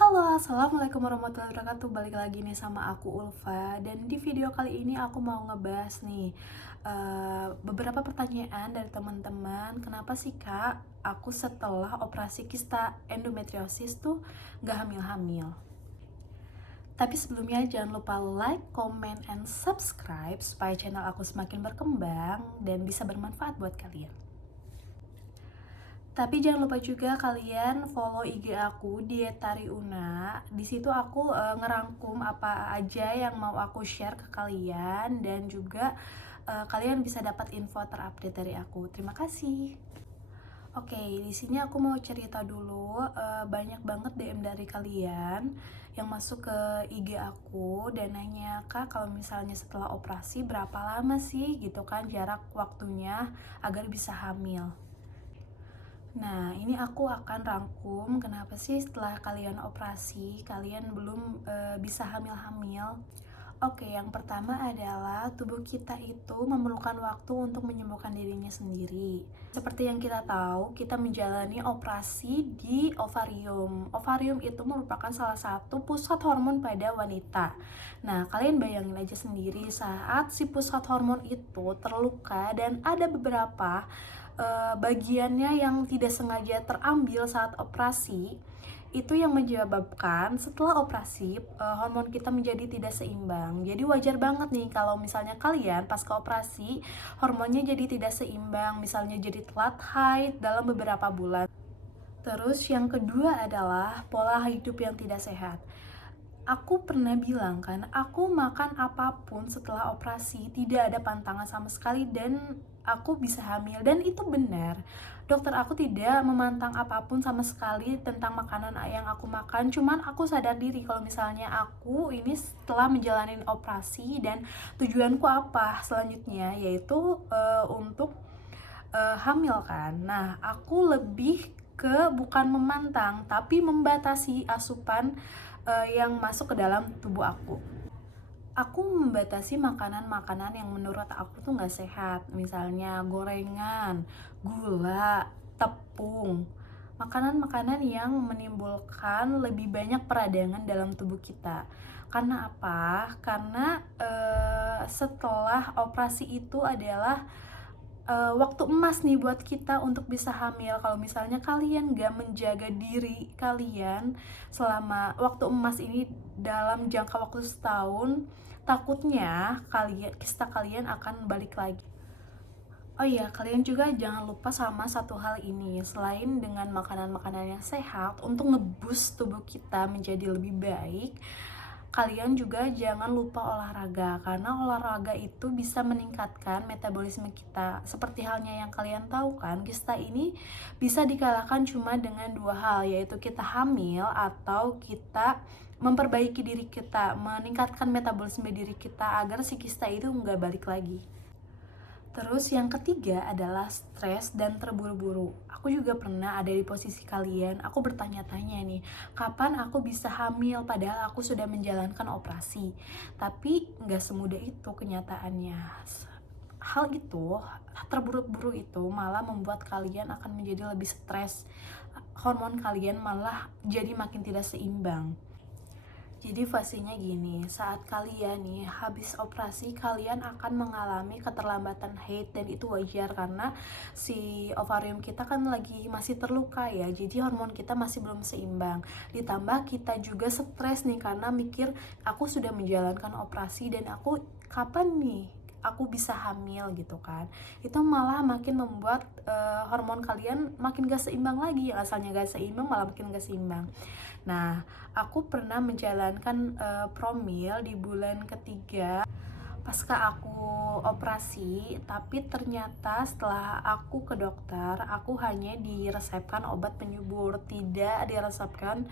Halo, assalamualaikum warahmatullahi wabarakatuh. Balik lagi nih sama aku Ulfa. Dan di video kali ini aku mau ngebahas nih beberapa pertanyaan dari teman-teman. Kenapa sih kak, aku setelah operasi kista endometriosis tuh gak hamil-hamil? Tapi sebelumnya jangan lupa like, comment, and subscribe supaya channel aku semakin berkembang dan bisa bermanfaat buat kalian. Tapi jangan lupa juga kalian follow IG aku Dietariuna. Di situ aku ngerangkum apa aja yang mau aku share ke kalian dan juga kalian bisa dapat info terupdate dari aku. Terima kasih. Oke, di sini aku mau cerita dulu. Banyak banget DM dari kalian yang masuk ke IG aku dan nanya, "Kak, kalau misalnya setelah operasi berapa lama sih gitu kan jarak waktunya agar bisa hamil?" Nah, ini aku akan rangkum kenapa sih setelah kalian operasi, kalian belum bisa hamil-hamil. Oke, yang pertama adalah tubuh kita itu memerlukan waktu untuk menyembuhkan dirinya sendiri. Seperti yang kita tahu, kita menjalani operasi di ovarium. Ovarium itu merupakan salah satu pusat hormon pada wanita. Nah, kalian bayangin aja sendiri saat si pusat hormon itu terluka dan ada beberapa bagiannya yang tidak sengaja terambil saat operasi, itu yang menyebabkan setelah operasi hormon kita menjadi tidak seimbang. Jadi wajar banget nih kalau misalnya kalian pasca operasi hormonnya jadi tidak seimbang, misalnya jadi telat haid dalam beberapa bulan. Terus yang kedua adalah pola hidup yang tidak sehat. Aku pernah bilang kan, aku makan apapun setelah operasi tidak ada pantangan sama sekali dan aku bisa hamil, dan itu benar. Dokter aku tidak memantang apapun sama sekali tentang makanan yang aku makan, cuman aku sadar diri kalau misalnya aku ini setelah menjalani operasi dan tujuanku apa selanjutnya, yaitu untuk hamil kan. Nah, aku lebih ke bukan memantang tapi membatasi asupan yang masuk ke dalam tubuh aku. Aku membatasi makanan-makanan yang menurut aku tuh nggak sehat, misalnya gorengan, gula, tepung, makanan-makanan yang menimbulkan lebih banyak peradangan dalam tubuh kita. Karena apa? Karena setelah operasi itu adalah waktu emas nih buat kita untuk bisa hamil. Kalau misalnya kalian gak menjaga diri kalian selama waktu emas ini dalam jangka waktu setahun, takutnya kista kalian akan balik lagi. Oh iya, kalian juga jangan lupa sama satu hal ini. Selain dengan makanan-makanan yang sehat untuk nge-boost tubuh kita menjadi lebih baik, kalian juga jangan lupa olahraga, karena olahraga itu bisa meningkatkan metabolisme kita. Seperti halnya yang kalian tahu kan, kista ini bisa dikalahkan cuma dengan dua hal, yaitu kita hamil atau kita memperbaiki diri kita, meningkatkan metabolisme diri kita agar si kista itu nggak balik lagi. Terus yang ketiga adalah stres dan terburu-buru. Aku juga pernah ada di posisi kalian. Aku bertanya-tanya nih, kapan aku bisa hamil padahal aku sudah menjalankan operasi. Tapi nggak semudah itu kenyataannya. Hal itu, terburu-buru itu malah membuat kalian akan menjadi lebih stres. Hormon kalian malah jadi makin tidak seimbang. Jadi fasenya gini, saat kalian nih habis operasi, kalian akan mengalami keterlambatan haid, dan itu wajar karena si ovarium kita kan lagi masih terluka ya. Jadi hormon kita masih belum seimbang. Ditambah kita juga stres nih karena mikir aku sudah menjalankan operasi dan aku kapan nih aku bisa hamil gitu kan. Itu malah makin membuat hormon kalian makin gak seimbang lagi. Yang asalnya gak seimbang malah makin gak seimbang. Nah, aku pernah menjalankan promil di bulan ketiga pasca aku operasi, tapi ternyata setelah aku ke dokter, aku hanya diresepkan obat penyubur, tidak diresepkan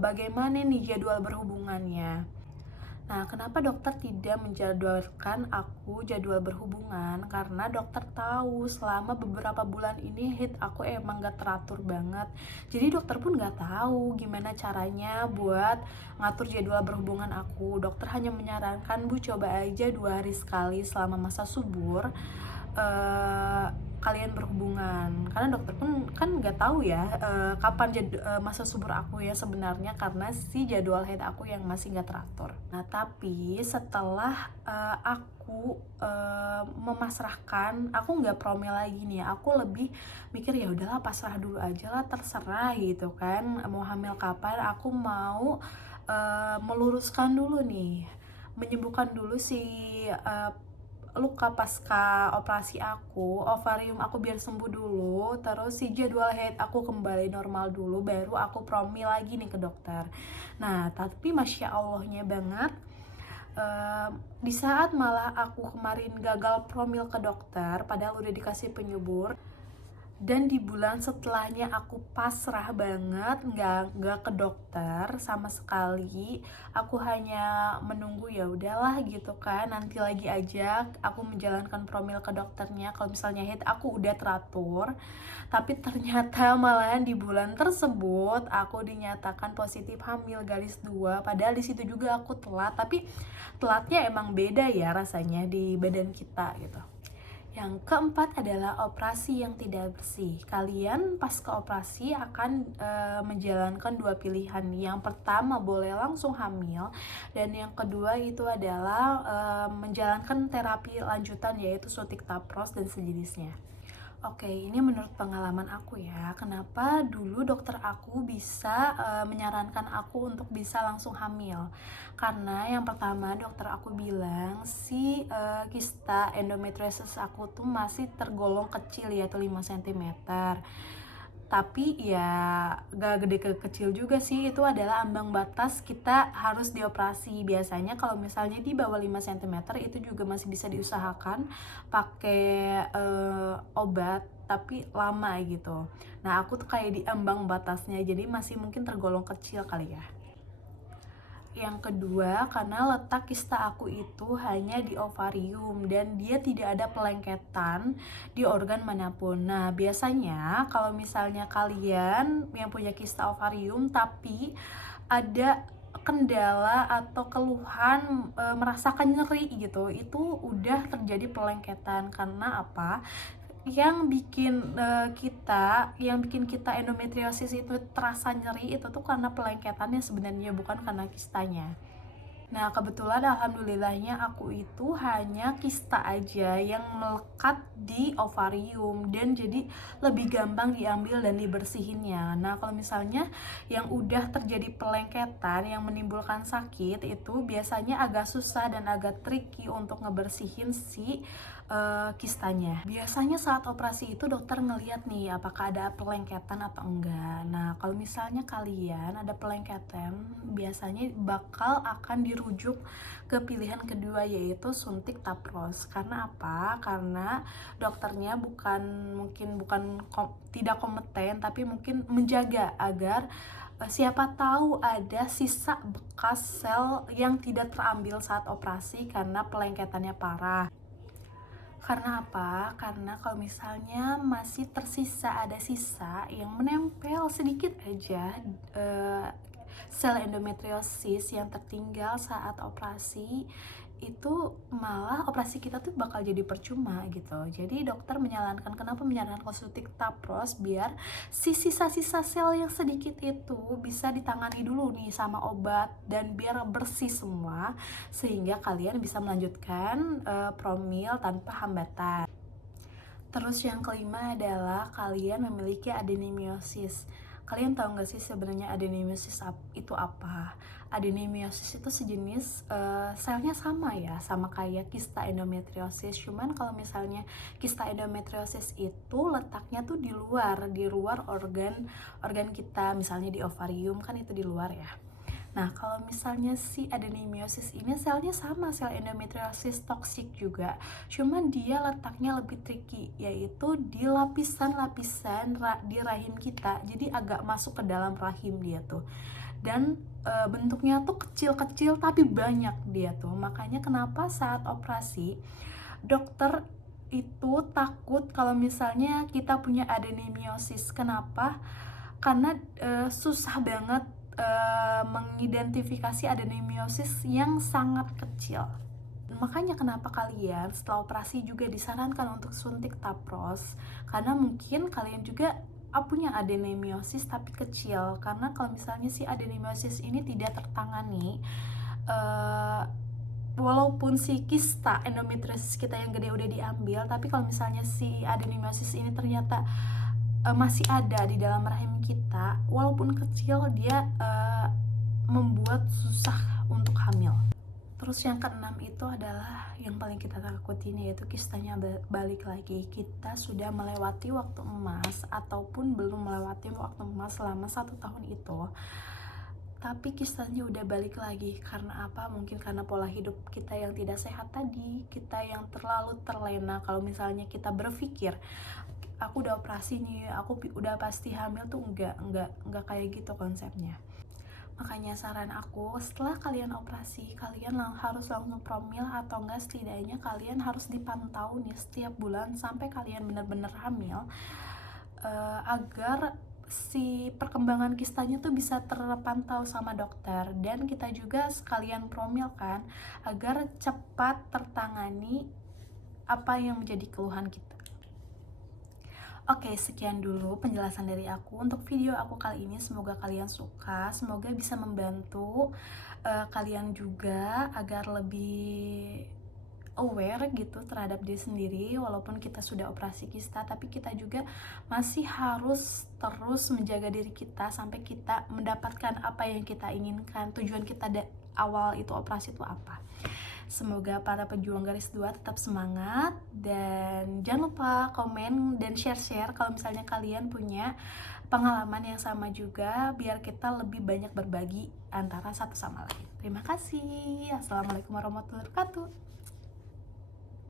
bagaimana nih jadwal berhubungannya. Nah, kenapa dokter tidak menjadwalkan aku jadwal berhubungan? Karena dokter tahu selama beberapa bulan ini hit aku emang gak teratur banget. Jadi dokter pun gak tahu gimana caranya buat ngatur jadwal berhubungan aku. Dokter hanya menyarankan, Bu, coba aja 2 hari sekali selama masa subur. kalian berhubungan, karena dokter pun kan nggak tahu ya kapan masa subur aku ya sebenarnya, karena si jadwal haid aku yang masih nggak teratur. Nah tapi setelah aku memasrahkan, aku nggak promil lagi nih, aku lebih mikir ya udahlah pasrah dulu aja lah, terserah gitu kan, mau hamil kapan, aku mau meluruskan dulu nih, menyembuhkan dulu si luka pasca operasi aku, ovarium aku biar sembuh dulu, terus si jadwal haid aku kembali normal dulu, baru aku promil lagi nih ke dokter. Nah, tapi masya Allahnya banget, di saat malah aku kemarin gagal promil ke dokter, padahal udah dikasih penyubur, dan di bulan setelahnya aku pasrah banget, nggak ke dokter sama sekali. Aku hanya menunggu ya udahlah gitu kan, nanti lagi aja aku menjalankan promil ke dokternya kalau misalnya haid aku udah teratur. Tapi ternyata malahan di bulan tersebut aku dinyatakan positif hamil garis 2. Padahal di situ juga aku telat, tapi telatnya emang beda ya rasanya di badan kita gitu. Yang keempat adalah operasi yang tidak bersih. Kalian pasca operasi akan menjalankan dua pilihan. Yang pertama boleh langsung hamil, dan yang kedua itu adalah menjalankan terapi lanjutan yaitu suntik tapros dan sejenisnya. Oke, ini menurut pengalaman aku ya, kenapa dulu dokter aku bisa menyarankan aku untuk bisa langsung hamil. Karena yang pertama dokter aku bilang si kista endometriosis aku tuh masih tergolong kecil yaitu 5 cm. Tapi ya gak gede ke kecil juga sih, itu adalah ambang batas kita harus dioperasi. Biasanya kalau misalnya di bawah 5 cm itu juga masih bisa diusahakan pakai obat, tapi lama gitu. Nah aku tuh kayak di ambang batasnya, jadi masih mungkin tergolong kecil kali ya. Yang kedua, karena letak kista aku itu hanya di ovarium dan dia tidak ada pelengketan di organ manapun. Nah, biasanya kalau misalnya kalian yang punya kista ovarium tapi ada kendala atau keluhan merasakan nyeri gitu, itu udah terjadi pelengketan. Karena apa? Yang bikin kita endometriosis itu terasa nyeri itu tuh karena pelengketannya sebenarnya, bukan karena kistanya. Nah, kebetulan alhamdulillahnya aku itu hanya kista aja yang melekat di ovarium dan jadi lebih gampang diambil dan dibersihinnya. Nah, kalau misalnya yang udah terjadi pelengketan yang menimbulkan sakit itu biasanya agak susah dan agak tricky untuk ngebersihin si kistanya. Biasanya saat operasi itu dokter ngeliat nih apakah ada pelengketan atau enggak. Nah, kalau misalnya kalian ada pelengketan, biasanya bakal akan dirujuk ke pilihan kedua yaitu suntik tapros. Karena apa? Karena dokternya tidak kompeten, tapi mungkin menjaga agar siapa tahu ada sisa bekas sel yang tidak terambil saat operasi karena pelengketannya parah. Karena apa? Karena kalau misalnya masih ada sisa yang menempel sedikit aja sel endometriosis yang tertinggal saat operasi, itu malah operasi kita tuh bakal jadi percuma gitu. Jadi dokter kenapa menyarankan suntik tapros biar si sisa-sisa sel yang sedikit itu bisa ditangani dulu nih sama obat dan biar bersih semua sehingga kalian bisa melanjutkan promil tanpa hambatan. Terus yang kelima adalah kalian memiliki adenomiosis. Kalian tahu nggak sih sebenarnya adenomiosis itu apa? Adenomiosis itu sejenis selnya sama ya, sama kayak kista endometriosis. Cuman kalau misalnya kista endometriosis itu letaknya tuh di luar organ kita, misalnya di ovarium kan itu di luar ya. Nah, kalau misalnya si adenomiosis ini selnya sama, sel endometriosis toksik juga. Cuman dia letaknya lebih tricky, yaitu di lapisan-lapisan di rahim kita. Jadi agak masuk ke dalam rahim dia tuh. Dan bentuknya tuh kecil-kecil tapi banyak dia tuh. Makanya kenapa saat operasi dokter itu takut kalau misalnya kita punya adenomiosis. Kenapa? Karena susah banget mengidentifikasi adenomiosis yang sangat kecil. Makanya kenapa kalian setelah operasi juga disarankan untuk suntik tapros, karena mungkin kalian juga punya adenomyosis tapi kecil. Karena kalau misalnya si adenomyosis ini tidak tertangani, eh, walaupun si kista endometriosis kita yang gede udah diambil, tapi kalau misalnya si adenomyosis ini ternyata masih ada di dalam rahim kita, walaupun kecil, dia membuat susah untuk hamil. Terus yang keenam itu adalah yang paling kita takutin, yaitu kistanya balik lagi. Kita sudah melewati waktu emas ataupun belum melewati waktu emas selama 1 tahun itu, tapi kistanya udah balik lagi. Karena apa? Mungkin karena pola hidup kita yang tidak sehat tadi, kita yang terlalu terlena. Kalau misalnya kita berpikir, aku udah operasi nih, aku udah pasti hamil, tuh enggak kayak gitu konsepnya. Makanya saran aku, setelah kalian operasi, kalian harus langsung promil, atau enggak setidaknya kalian harus dipantau nih setiap bulan sampai kalian benar-benar hamil, agar si perkembangan kistanya tuh bisa terpantau sama dokter. Dan kita juga sekalian promil kan, agar cepat tertangani apa yang menjadi keluhan kita. Oke, sekian dulu penjelasan dari aku untuk video aku kali ini. Semoga kalian suka, semoga bisa membantu kalian juga agar lebih aware gitu terhadap diri sendiri. Walaupun kita sudah operasi kista, tapi kita juga masih harus terus menjaga diri kita sampai kita mendapatkan apa yang kita inginkan. Tujuan kita awal itu operasi itu apa. Semoga para pejuang garis 2 tetap semangat, dan jangan lupa komen dan share-share kalau misalnya kalian punya pengalaman yang sama juga, biar kita lebih banyak berbagi antara satu sama lain. Terima kasih. Assalamualaikum warahmatullahi wabarakatuh.